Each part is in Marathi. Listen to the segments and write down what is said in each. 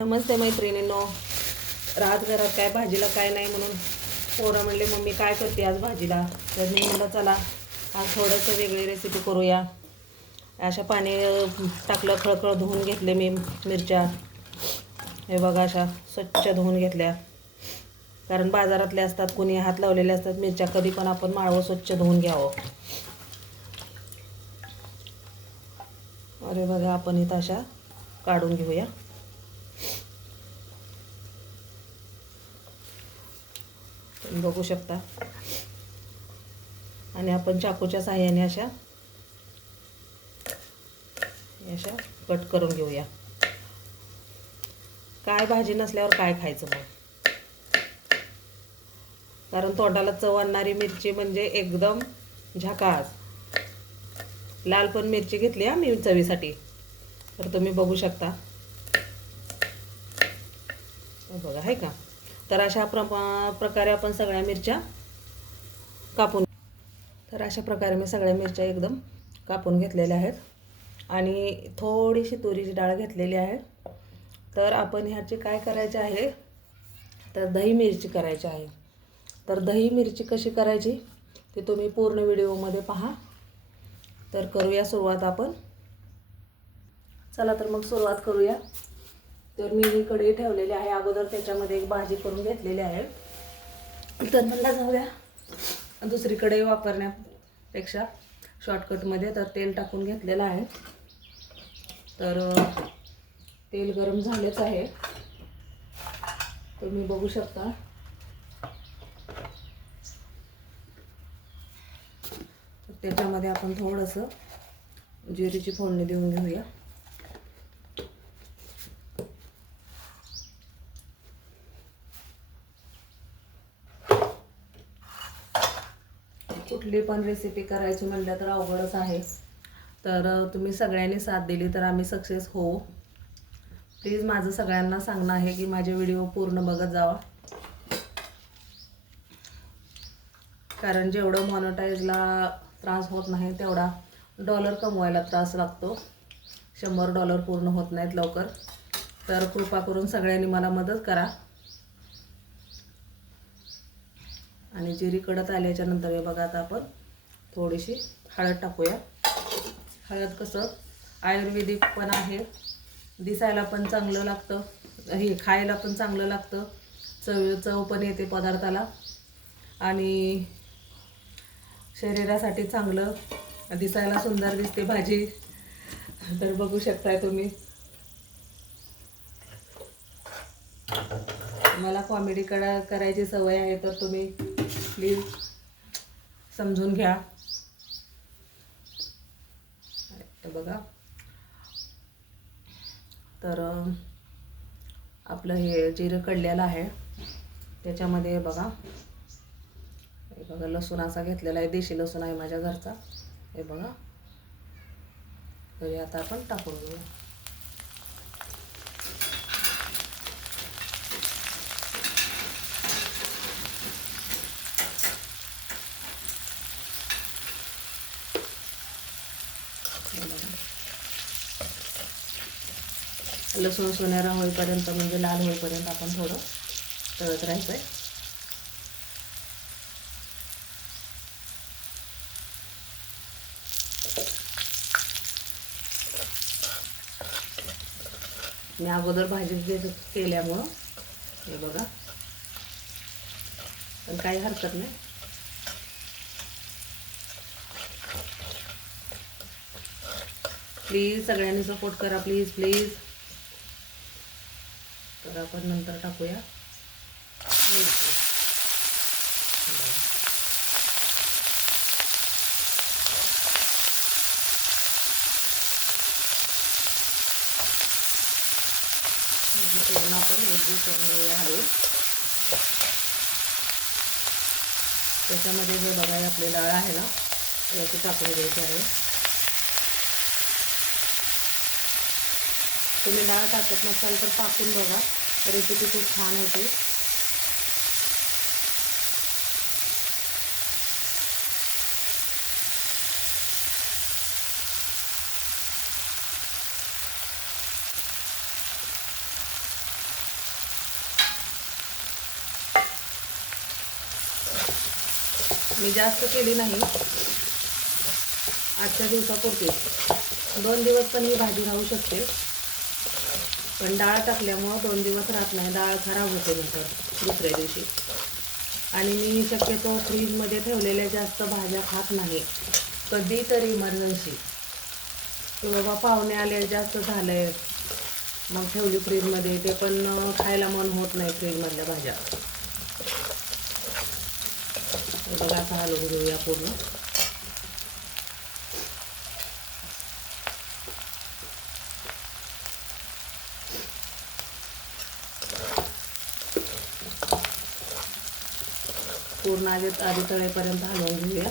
नमस्ते मैत्रिणींनो. घरात काय भाजीला काय नाही म्हणून पोरं म्हणले मम्मी काय करते आज भाजीला. तर मी म्हणलं चला आज थोडंसं वेगळी रेसिपी करूया. अशा पाणी टाकलं, खळखळ धुवून घेतले मी मिरच्या. हे बघा अशा स्वच्छ धुवून घेतल्या, कारण बाजारातले असतात, कुणी हात लावलेले असतात मिरच्या. कधी पण आपण माळवं स्वच्छ धुवून घ्यावं. अरे बघा आपण इथं अशा काढून घेऊया. बघू शकता. आणि आपण चाकूच्या साहाय्याने अशा कट करून घेऊया. काय भाजी नसल्यावर काय खायचं मग. कारण तोंडाला चव आणणारी मिरची म्हणजे एकदम झकास. लाल पण मिरची घेतली हा मी चवीसाठी, तर तुम्ही बघू शकता. बघा आहे का. तर अशा प्रकारे आपण सगळ्या मिरच्या कापून, तर अशा प्रकारे मी सगळ्या मिरच्या एकदम कापून घेतलेल्या आहेत. आणि थोडीशी तुरीची डाळ घेतलेली आहे. तर आपण ह्याची काय करायचे आहे, तर दही मिरची करायची आहे. तर दही मिरची कशी करायची ते तुम्ही पूर्ण व्हिडिओमध्ये पहा. तर करूया सुरुवात आपण. चला तर मग सुरुवात करूया. तर मी कढई ठेवलेली आहे अगोदर, त्याच्यामध्ये एक भाजी करून घेतलेली आहे. तर मला जाऊ द्या, दुसरी कढई वापरण्यापेक्षा शॉर्टकटमध्ये तर तेल टाकून घेतलेलं आहे. तर तेल गरम झालेच आहे, तुम्ही बघू शकता. तर त्याच्यामध्ये आपण थोडंसं जिरीची फोडणी देऊन घेऊया. कुठली पण रेसिपी करायची म्हणलं तर अवघडच आहे. तर तुम्ही सगळ्यांनी साथ दिली तर आम्ही सक्सेस होऊ. प्लीज माझं सगळ्यांना सांगणं आहे की माझे व्हिडिओ पूर्ण बघत जावा, कारण जेवढं मॉनिटाईजला त्रास होत नाही तेवढा डॉलर कमवायला त्रास लागतो. $100 पूर्ण होत नाहीत लवकर. तर कृपा करून सगळ्यांनी मला मदत करा. आणि जिरी कडत आल्याच्या नंतर हे बघा, आता आपण थोडीशी हळद टाकूया. हळद कसं आयुर्वेदिक पण आहे, दिसायला पण चांगलं लागतं, हे खायला पण चांगलं लागतं, चव पण येते पदार्थाला, आणि शरीरासाठी चांगलं, दिसायला सुंदर दिसते भाजी. तर बघू शकताय तुम्ही. मला कॉमेडी करायची सवय आहे, तर तुम्ही प्लीज समजून घ्या. बघा, तर आपलं हे जिरं कडलेलं आहे, त्याच्यामध्ये बघा लसूण असा घेतलेला आहे. देशी लसूण आहे माझ्या घरचा. हे बघा, तर हे आता आपण टाकून घेऊ. लसूण सोनेरा होईपर्यंत, म्हणजे लाल होईपर्यंत आपण थोडं तळत राहायचं आहे. मी अगोदर भाजी केल्यामुळं हे बघा, पण काही हरकत नाही. प्लीज सगळ्यांनी सपोर्ट करा, प्लीज प्लीज. तर आपण नंतर टाकूया मिरची. पूर्ण आपण एकजीव करून घेऊया हळून. त्याच्यामध्ये जे बघा आपली डाळ आहे ना, याची टाकून घ्यायची आहे. तुम्ही डाळ टाकत नसाल तर टाकून बघा, रेसिपी खूप छान होते. मी जास्त केली नाही, आजच्या दिवसापुरती. 2 दिवस पण ही भाजी राहू शकते, पण डाळ टाकल्यामुळं 2 दिवस राहत नाही, डाळ खराब होते नंतर दुसऱ्या दिवशी. आणि मी शक्यतो फ्रीजमध्ये ठेवलेल्या जास्त भाज्या खात नाही. कधीतरी इमर्जन्सी की बाबा पाहुणे आले, जास्त झाले, मग ठेवली फ्रीजमध्ये, ते पण खायला मन होत नाही फ्रीजमधल्या भाज्या. बघा आता हलवून घेऊया पूर्ण. पूर्ण आधी तळेपर्यंत हलवून घेऊया.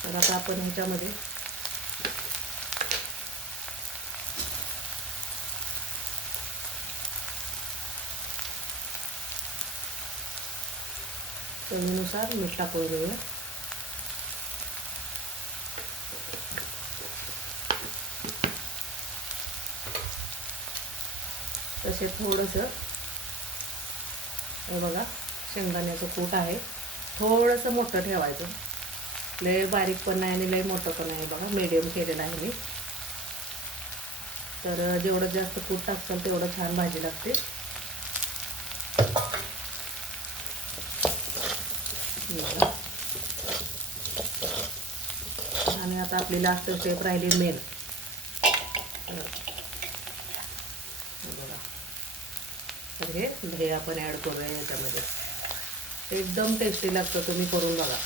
तर आता आपण ह्याच्यामध्ये चवीनुसार मीठ टाकून घेऊया. तसे थोडंसं हे बघा शेंगदाण्याचं कूट आहे, थोडंसं मोठं ठेवायचं, लय बारीक पण नाही आणि लय मोठं पण नाही. बघा मीडियम केलेलं आहे मी. तर जेवढं जास्त कूट टाकसाल तेवढं छान भाजी लागते. आणि आता आपली लास्ट स्टेप राहिली मेन. बघा, तर हे दही आपण ॲड करूया ह्याच्यामध्ये. एकदम टेस्टी लागतं, तुम्ही करून बघा.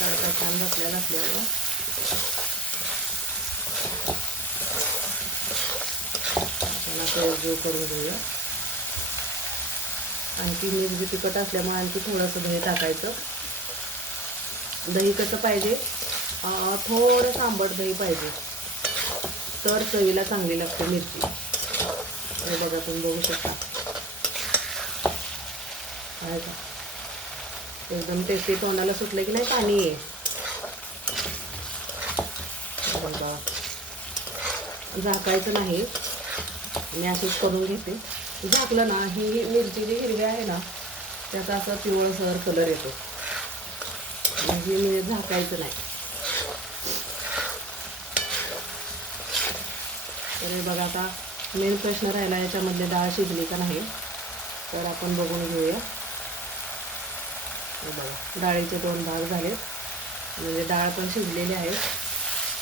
तडका छान बसलेला असल्यामुळं आपण आता जो करून घेऊया. आणखी मिरची तिखट असल्यामुळे आणखी थोडंसं दही टाकायचं. दही कसं पाहिजे, थोडंसं आंबट दही पाहिजे, तर चवीला चांगली लागते मिरची. हे बघा तुम्ही बघू शकता, काय का एकदम टेस्टी. तोंडाला सुटलं की नाही पाणी आहे. बघा, झाकायचं नाही, मी अशीच करून घेते. झाकलं ना, ही मिरची जी हिरवी आहे ना, त्याचा असा पिवळसर कलर येतो, म्हणजे मी झाकायचं नाही. तर हे बघा, आता मेन प्रश्न राहिला याच्यामधले डाळ शिजली का नाही, तर आपण बघून घेऊया. बघा डाळीचे 2 भाग झाले, म्हणजे डाळ पण शिजलेली आहे.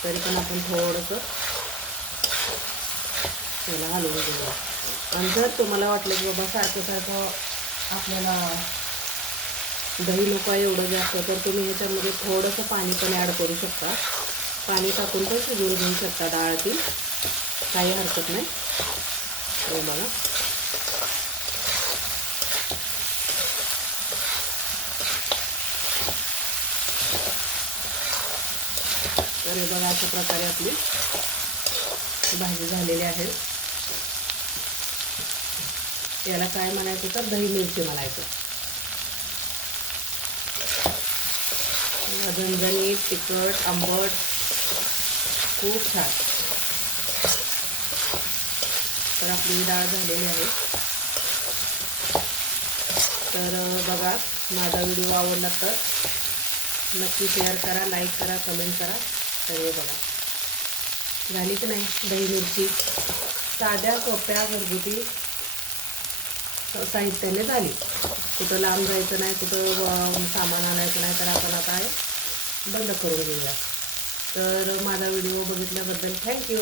तरी पण आपण थोडंसं त्याला हलवून घेऊया. आणि जर तुम्हाला वाटलं की बाबा सारखं सारखं आपल्याला दही नको आहे एवढं जास्त, तर तुम्ही ह्याच्यामध्ये थोडंसं पाणी पण ॲड करू शकता. पाणी टाकून पण शिजवून घेऊ शकता डाळ ती, काही हरकत नाही. हे बघा, तर हे बघा अशा प्रकारे आपली भाजी झालेली आहे. याला काय म्हणायचं तर दही मिरची म्हणायचं. झणझणीत, तिखट, आंबट, खूप छान. तर आपली डाळ झालेली आहे. तर बघा, माझा व्हिडिओ आवडला तर नक्की शेअर करा, लाईक करा, कमेंट करा. तर हे बघा झाली की नाही दही मिरची, साध्या सोप्या घरगुती साहित्याने झाली. कुठं लांब जायचं नाही, कुठं सामान आणायचं नाही. तर आपण आता बंद करून घेऊया. तर माझा व्हिडिओ बघितल्याबद्दल थँक्यू.